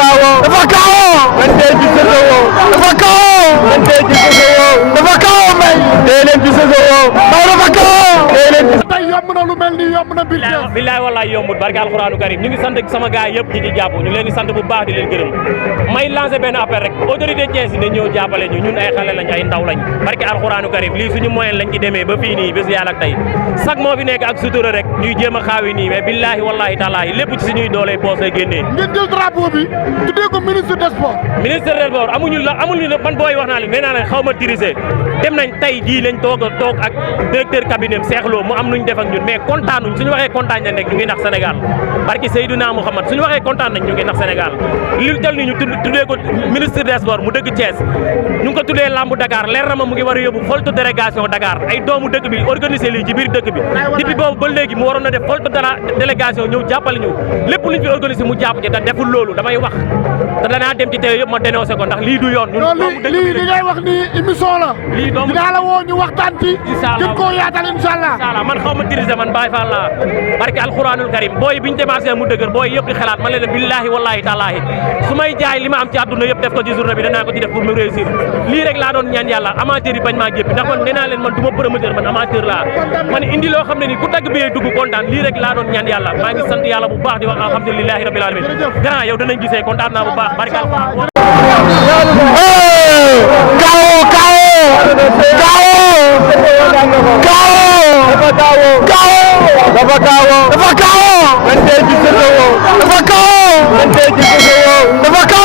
kaawoo dafa kaawoo man tey ci Sosowoo dafa kaawoo man tey ci Sosowoo dafa kaawoo may tey leen ci Sosowoo dafa kaawoo tey leen ci tey yomb na lu mel ni yomb na billaay wallaay yombut barke alxuraanu karim ñu ngi sant sama gaay yëpp ñi ci jàpp ñu leen di sant bu baax di leen gërëm may lancé benn appel rek autorité Thiès yi ne ñëw jàppale ñu ñun ay xale lañ ay ndaw lañ barke alxuraanu karim lii suñu moyen lañ ci demee ba fii nii bés yàlla ak tey sax moo fi nekk ak sutura rek ñuy jéem a xaawi nii mais billaahi wallahi taalaahi lépp ci suñuy doole poos lay génnee ngeen jël drapeau bi tuddee ko ministre des sports ministre des sports amuñu man booy wax naa leen nee naa leen xaw ma tirisé dem nañ tey jii lañ toog ak directeur cabinet seexloo mu am nuñ def ak ñun mais kontaanuñ suñu waxee kontaan nañ rek ñu ngi nax Sénégal barki Seydouna Mouhamad suñu waxee kontaan nañ ñu ngi nax Sénégal li jël ni ñu tuddee ko ministre des sports mu dëgg Thiès ñu ngi ko tuddee lambu Dakar leer na ma mu ngi war a yóbbu foltu délégation Dakar ay doomu dëkk bi organiser lii ci biir dëkk bi depuis boobu ba léegi mu waroon na def foltu délégation ñëw jàppale ñu lépp luñ fi organiser mu jàpp ci te deful loolu damay wax te danaa dem ci télé yëpp ma dénoncé ko ndax lii du yoon ñun doomu dëkk bi li ngay wax ni émission la lii doomu dinaa la woo ñu waxtaan ci gën koo yaatal inshallah man xaw ma dirigé man Baye Fall laa barke alxuraanul karim booy biñu démarché mu dëgër booy yëpp di xalaat man leen billaahi wallahi taalaahi su may jaay li ma am ci àdduna yëpp def ko ci journée bi danaa ko ci def pour mu réussir lii rek laa doon ñaan yàlla amateur yi bañ maa jéppi ndax man nee naa leen man du ma promoteur man amateur laa man indi loo xam ne ni ku dagg bi dugg kontaan lii rek laa doon ñaan yàlla maa ngi sant yàlla bu baax di wax alhamdulilahi rabbil alamin grand yow danañ gisee kontaan naa bu baax barke alxuraan dafa kaawoo man tey ci Sosowoo dafa kaawoo man tey ci Sosowoo dafa kaawoo